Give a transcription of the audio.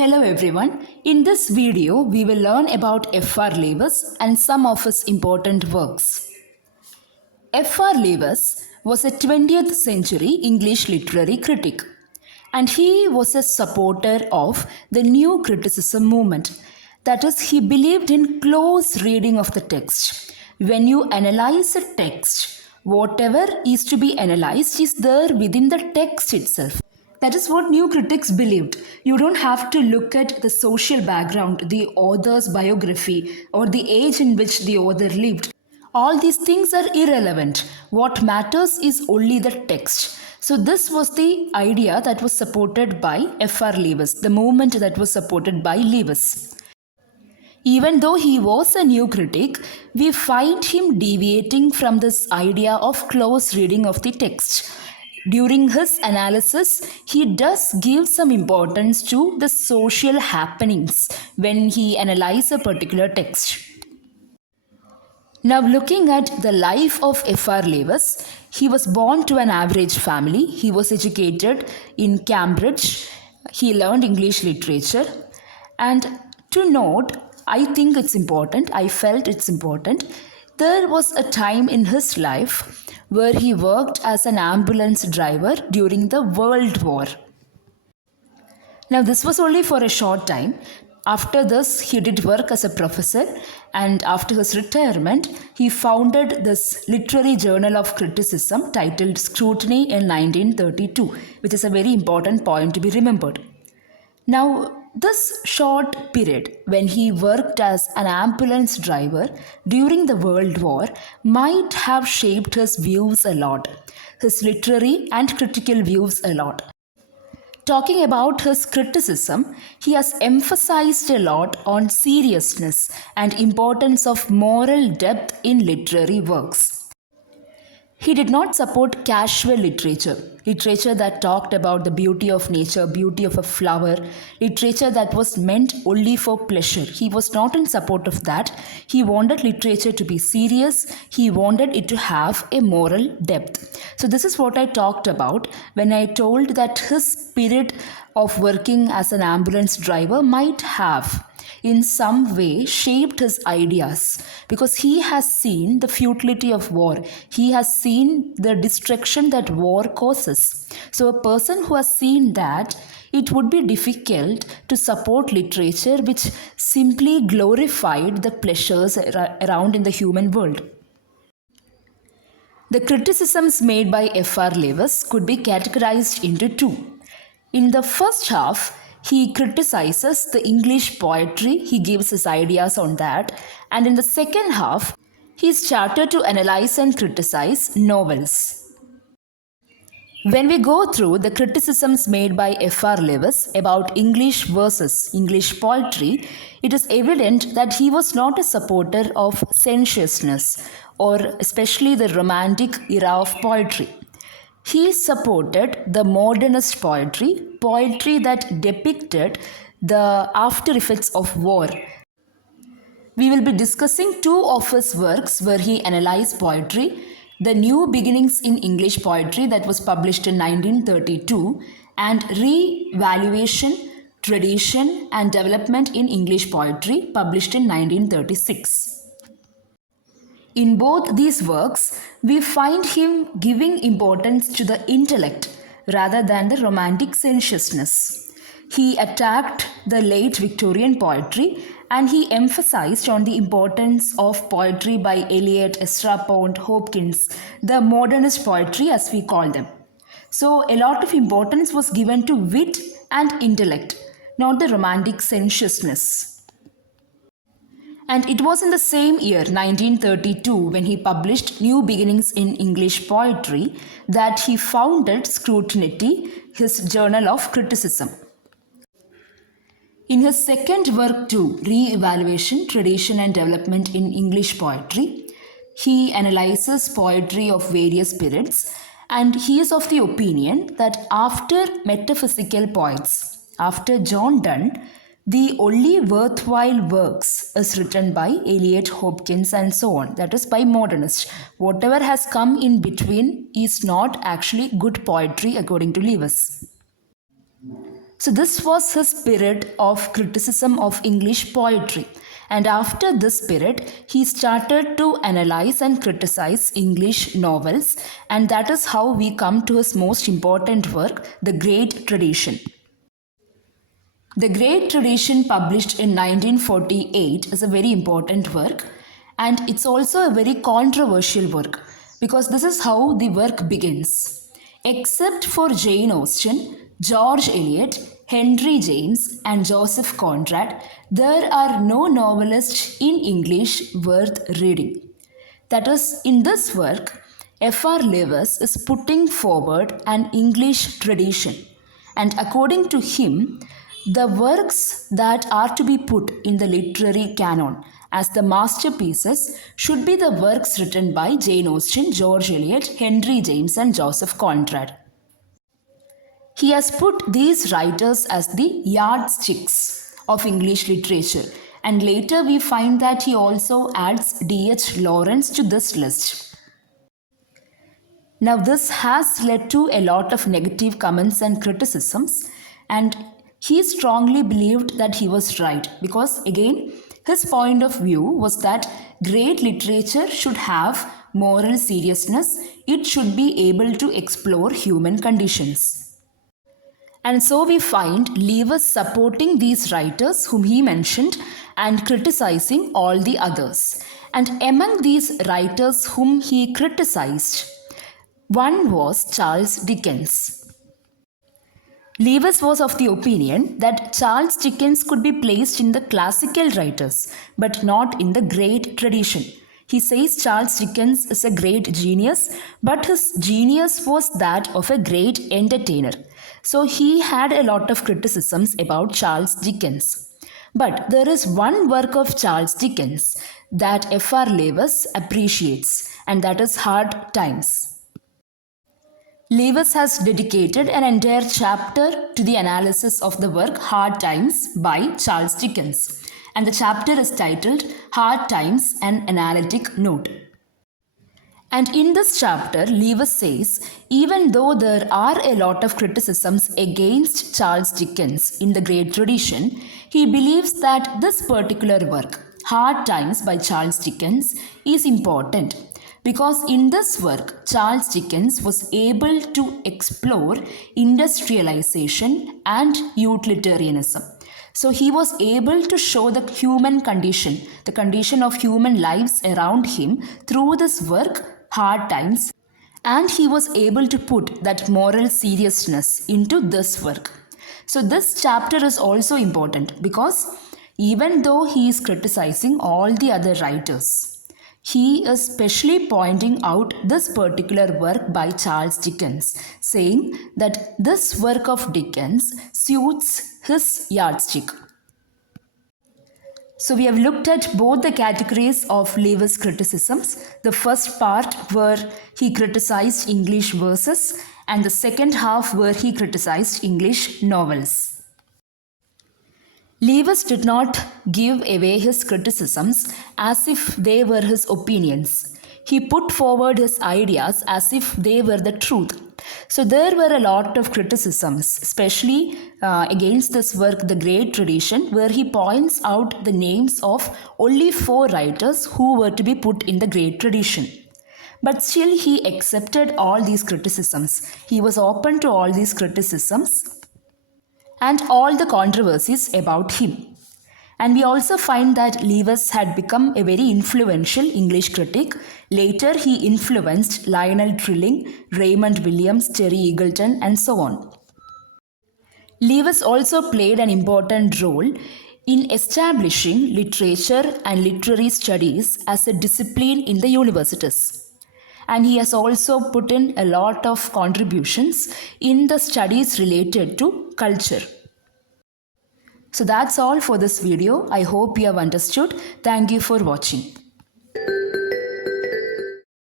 Hello everyone. In this video, we will learn about F.R. Leavis and some of his important works. F.R. Leavis was a 20th century English literary critic, and he was a supporter of the new criticism movement. That is, he believed in close reading of the text. When you analyze a text, whatever is to be analyzed is there within the text itself. That is what new critics believed. You don't have to look at the social background, the author's biography, or the age in which the author lived. All these things are irrelevant. What matters is only the text. So this was the idea that was supported by F.R. Leavis, the movement that was supported by Leavis. Even though he was a new critic, we find him deviating from this idea of close reading of the text. During his analysis, he does give some importance to the social happenings when he analyzes a particular text. Now, looking at the life of F.R. Leavis, he was born to an average family. He was educated in Cambridge. He learned English literature. And to note, I think it's important, I felt it's important, there was a time in his life where he worked as an ambulance driver during the World War. Now, this was only for a short time. After this, he did work as a professor, and after his retirement, he founded this literary journal of criticism titled Scrutiny in 1932, which is a very important point to be remembered. Now, this short period when he worked as an ambulance driver during the World War might have shaped his views a lot, his literary and critical views a lot. Talking about his criticism, he has emphasized a lot on seriousness and importance of moral depth in literary works. He did not support casual literature that talked about the beauty of nature, beauty of a flower, literature that was meant only for pleasure. He was not in support of that. He wanted literature to be serious. He wanted it to have a moral depth. So this is what I talked about when I told that his spirit of working as an ambulance driver might have in some way shaped his ideas, because he has seen the futility of war. He has seen the destruction that war causes. So a person who has seen that, it would be difficult to support literature which simply glorified the pleasures around in the human world. The criticisms made by F.R. Leavis could be categorized into two. In the first half, he criticizes the English poetry, he gives his ideas on that, and in the second half, he started to analyze and criticize novels. When we go through the criticisms made by F.R. Leavis about English verses, English poetry, it is evident that he was not a supporter of sensuousness, or especially the Romantic era of poetry. He supported the modernist poetry that depicted the after effects of war. We will be discussing two of his works where he analyzed poetry: The New Beginnings in English Poetry that was published in 1932 and Re-Evaluation, Tradition and Development in English Poetry published in 1936. In both these works, we find him giving importance to the intellect rather than the romantic sensuousness. He attacked the late Victorian poetry and he emphasized on the importance of poetry by Eliot, Ezra Pound, Hopkins, the modernist poetry as we call them. So a lot of importance was given to wit and intellect, not the romantic sensuousness. And it was in the same year, 1932, when he published New Beginnings in English Poetry, that he founded Scrutiny, his journal of criticism. In his second work too, Re-Evaluation, Tradition and Development in English Poetry, he analyzes poetry of various periods, and he is of the opinion that after metaphysical poets, after John Donne, the only worthwhile works is written by Eliot, Hopkins and so on. That is by modernists. Whatever has come in between is not actually good poetry according to Leavis. So this was his spirit of criticism of English poetry. And after this spirit, he started to analyze and criticize English novels, and that is how we come to his most important work, The Great Tradition. The Great Tradition, published in 1948, is a very important work, and it's also a very controversial work because this is how the work begins. Except for Jane Austen, George Eliot, Henry James, and Joseph Conrad, there are no novelists in English worth reading. That is, in this work, F.R. Leavis is putting forward an English tradition, and according to him, the works that are to be put in the literary canon as the masterpieces should be the works written by Jane Austen, George Eliot, Henry James, and Joseph Conrad. He has put these writers as the yardsticks of English literature, and later we find that he also adds D.H. Lawrence to this list. Now, this has led to a lot of negative comments and criticisms, and he strongly believed that he was right because, again, his point of view was that great literature should have moral seriousness, it should be able to explore human conditions. And so we find Leavis supporting these writers whom he mentioned and criticizing all the others. And among these writers whom he criticized, one was Charles Dickens. Leavis was of the opinion that Charles Dickens could be placed in the classical writers, but not in the great tradition. He says Charles Dickens is a great genius, but his genius was that of a great entertainer. So he had a lot of criticisms about Charles Dickens. But there is one work of Charles Dickens that F.R. Leavis appreciates, and that is Hard Times. Leavis has dedicated an entire chapter to the analysis of the work Hard Times by Charles Dickens, and the chapter is titled Hard Times, an Analytic Note. And in this chapter, Leavis says, even though there are a lot of criticisms against Charles Dickens in the great tradition, he believes that this particular work, Hard Times by Charles Dickens, is important. Because in this work, Charles Dickens was able to explore industrialization and utilitarianism. So he was able to show the human condition, the condition of human lives around him through this work, Hard Times, and he was able to put that moral seriousness into this work. So this chapter is also important because even though he is criticizing all the other writers, he is specially pointing out this particular work by Charles Dickens, saying that this work of Dickens suits his yardstick. So we have looked at both the categories of Leavis criticisms. The first part where he criticized English verses, and the second half where he criticized English novels. Leavis did not give away his criticisms as if they were his opinions. He put forward his ideas as if they were the truth. So there were a lot of criticisms, especially against this work, The Great Tradition, where he points out the names of only 4 writers who were to be put in the Great Tradition. But still he accepted all these criticisms. He was open to all these criticisms and all the controversies about him. And we also find that Leavis had become a very influential English critic. Later he influenced Lionel Trilling, Raymond Williams, Terry Eagleton, and so on. Leavis also played an important role in establishing literature and literary studies as a discipline in the universities. And he has also put in a lot of contributions in the studies related to culture. So that's all for this video. I hope you have understood. Thank you for watching.